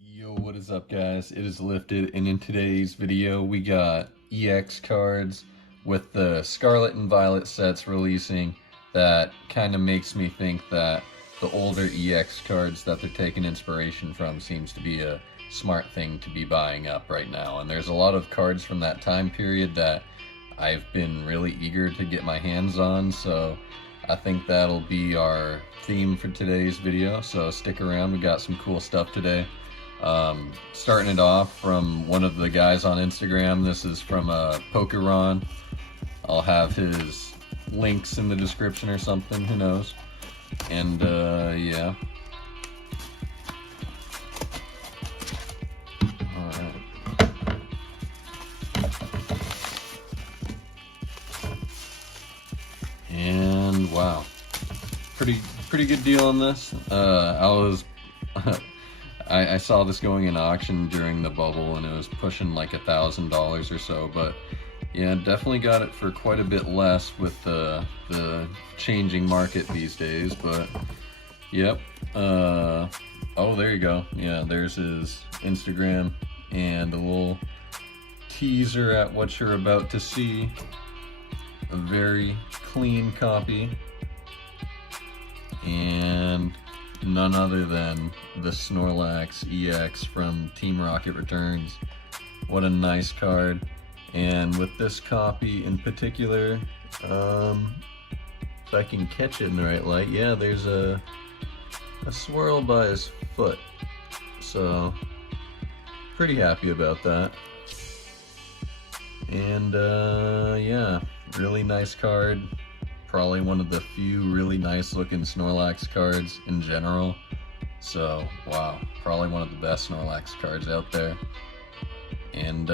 Yo, what is up guys? It is Lifted, and in today's video we got EX cards with the Scarlet and Violet sets releasing. That kind of makes me think that the older EX cards that they're taking inspiration from seems to be a smart thing to be buying up right now. And there's a lot of cards from that time period that I've been really eager to get my hands on, so I think that'll be our theme for today's video. So stick around, we got some cool stuff today. Starting it off from one of the guys on Instagram. This is from Pokémon. I'll have his links in the description or something, who knows. And yeah. Alright. And wow. Pretty good deal on this. I saw this going in auction during the bubble and it was pushing like $1,000 or so, but yeah, definitely got it for quite a bit less with the changing market these days. But yep. Oh, there you go. Yeah, there's his Instagram and a little teaser at what you're about to see. A very clean copy, and none other than the Snorlax EX from Team Rocket Returns. What a nice card. And with this copy in particular, if I can catch it in the right light, yeah, there's a swirl by his foot. So, pretty happy about that. And yeah, really nice card. Probably one of the few really nice looking Snorlax cards in general. So, wow, probably one of the best Snorlax cards out there. And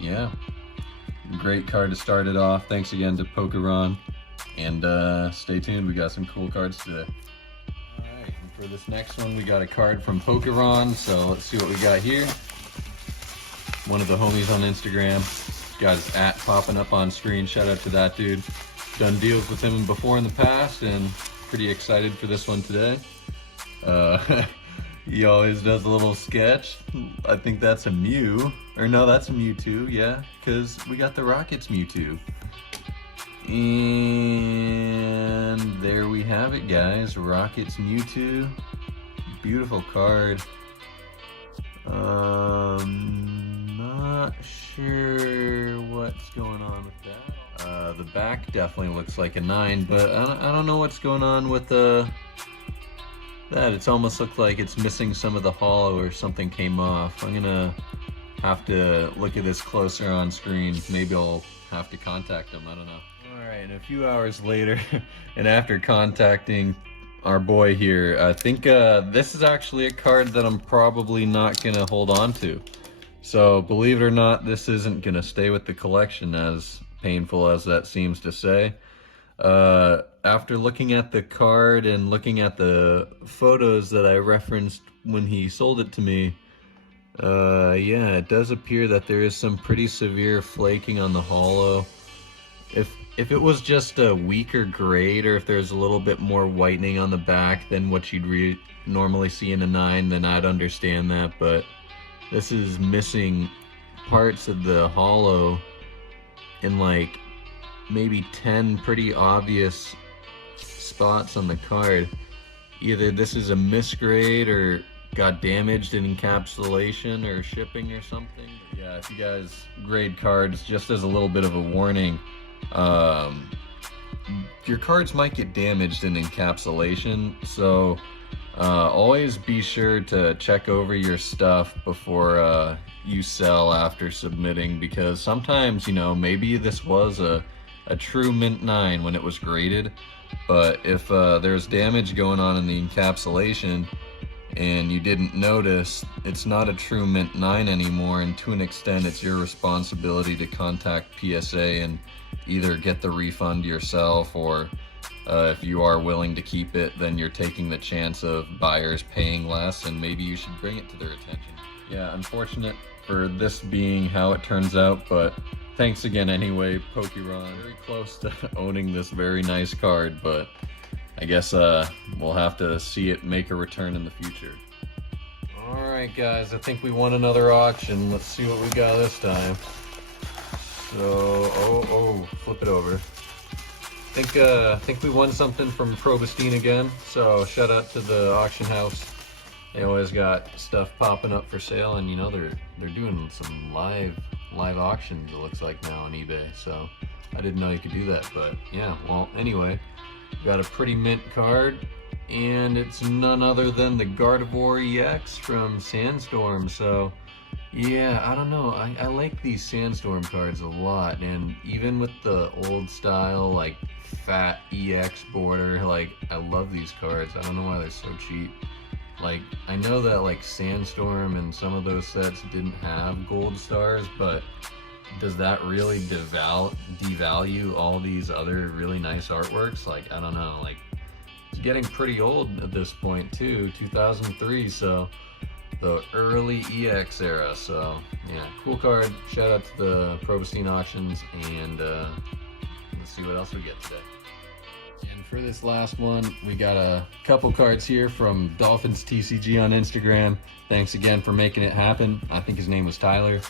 yeah, great card to start it off. Thanks again to Pokémon. And stay tuned, we got some cool cards today. Alright, and for this next one we got a card from Pokémon, so let's see what we got here. One of the homies on Instagram. Got his @ popping up on screen, shout out to that dude. Done deals with him before in the past, and pretty excited for this one today. He always does a little sketch. I think that's a Mew, or no, that's a Mewtwo, yeah, because we got the Rockets Mewtwo. And there we have it, guys, Rockets Mewtwo. Beautiful card. Not sure what's going on with that. The back definitely looks like a 9, but I don't know what's going on with that. It's almost looked like it's missing some of the hollow or something came off. I'm gonna have to look at this closer on screen. Maybe I'll have to contact them, I don't know. Alright, and a few hours later, and after contacting our boy here, I think this is actually a card that I'm probably not gonna hold on to. So believe it or not, this isn't gonna stay with the collection, as painful as that seems to say. After looking at the card and looking at the photos that I referenced when he sold it to me, yeah, it does appear that there is some pretty severe flaking on the hollow. If it was just a weaker grade, or if there's a little bit more whitening on the back than what you'd normally see in a 9, then I'd understand that, but this is missing parts of the hollow in like maybe 10 pretty obvious spots on the card. Either this is a misgrade or got damaged in encapsulation or shipping or something. Yeah, if you guys grade cards, just as a little bit of a warning, your cards might get damaged in encapsulation, so always be sure to check over your stuff before you sell after submitting, because sometimes, you know, maybe this was a true mint 9 when it was graded, but if there's damage going on in the encapsulation and you didn't notice, it's not a true mint 9 anymore, and to an extent it's your responsibility to contact PSA and either get the refund yourself, or if you are willing to keep it, then you're taking the chance of buyers paying less, and maybe you should bring it to their attention. Yeah, unfortunate for this being how it turns out, but thanks again anyway, Pokémon. Very close to owning this very nice card, but I guess we'll have to see it make a return in the future. Alright guys, I think we won another auction. Let's see what we got this time. So, flip it over. I think we won something from Probustine again, so shout out to the auction house. They always got stuff popping up for sale, and you know they're doing some live auctions, it looks like, now on eBay, so I didn't know you could do that. But yeah, well, anyway, got a pretty mint card, and it's none other than the Gardevoir EX from Sandstorm. So yeah, I don't know, I like these Sandstorm cards a lot, and even with the old style like fat EX border, like, I love these cards. I don't know why they're so cheap. Like, I know that like Sandstorm and some of those sets didn't have gold stars, but does that really devalue all these other really nice artworks? Like, I don't know, like, it's getting pretty old at this point too, 2003, so the early EX era. So yeah, cool card. Shout out to the Probustine auctions, and let's see what else we get today. And for this last one, we got a couple cards here from Dolphins TCG on Instagram. Thanks again for making it happen. I think his name was Tyler.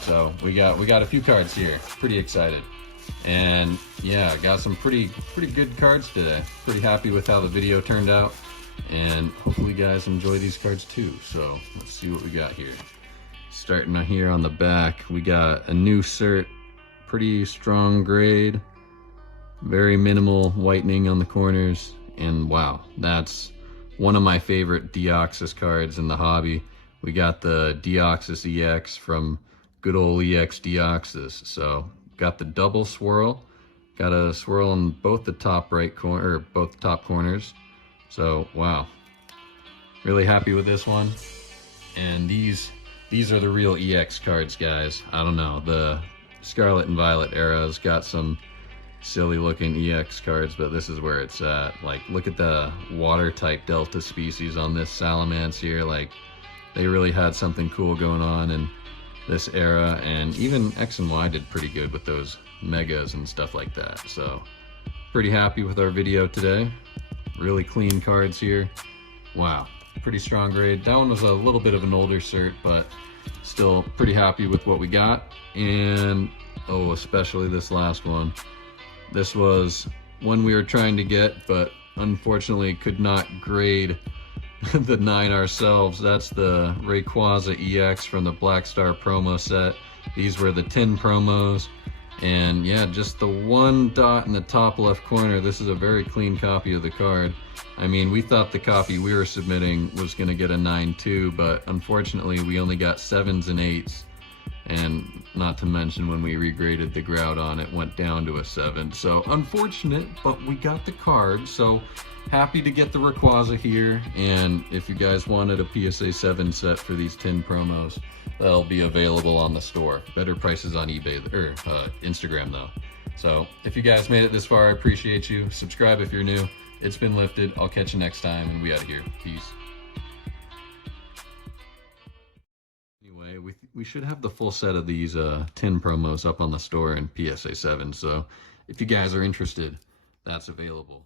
So we got a few cards here. Pretty excited. And yeah, got some pretty good cards today. Pretty happy with how the video turned out, and hopefully you guys enjoy these cards too. So let's see what we got here. Starting here on the back, we got a new cert, pretty strong grade. Very minimal whitening on the corners, and wow, that's one of my favorite Deoxys cards in the hobby. We got the Deoxys EX from good old EX Deoxys. So got the double swirl, got a swirl on both the top right corner, or both top corners. So wow, really happy with this one. And these are the real EX cards, guys. I don't know, the Scarlet and Violet era's got some silly looking EX cards, but this is where it's at. Like, look at the water type Delta species on this Salamence here. Like, they really had something cool going on in this era, and even X and Y did pretty good with those megas and stuff like that. So pretty happy with our video today. Really clean cards here. Wow, pretty strong grade. That one was a little bit of an older cert, but still pretty happy with what we got. And oh, especially this last one. This was one we were trying to get, but unfortunately could not grade the 9 ourselves. That's the Rayquaza EX from the Black Star promo set. These were the 10 promos, and yeah, just the one dot in the top left corner. This is a very clean copy of the card. I mean, we thought the copy we were submitting was going to get a 9 too, but unfortunately we only got 7s and 8s. And not to mention, when we regraded the Groudon, it went down to a 7. So unfortunate, but we got the card. So happy to get the Rayquaza here. And if you guys wanted a PSA 7 set for these 10 promos, they'll be available on the store. Better prices on eBay or Instagram though. So if you guys made it this far, I appreciate you. Subscribe if you're new. It's been lifted. I'll catch you next time, and we out of here. Peace. We should have the full set of these 10 promos up on the store in PSA 7, so if you guys are interested, that's available.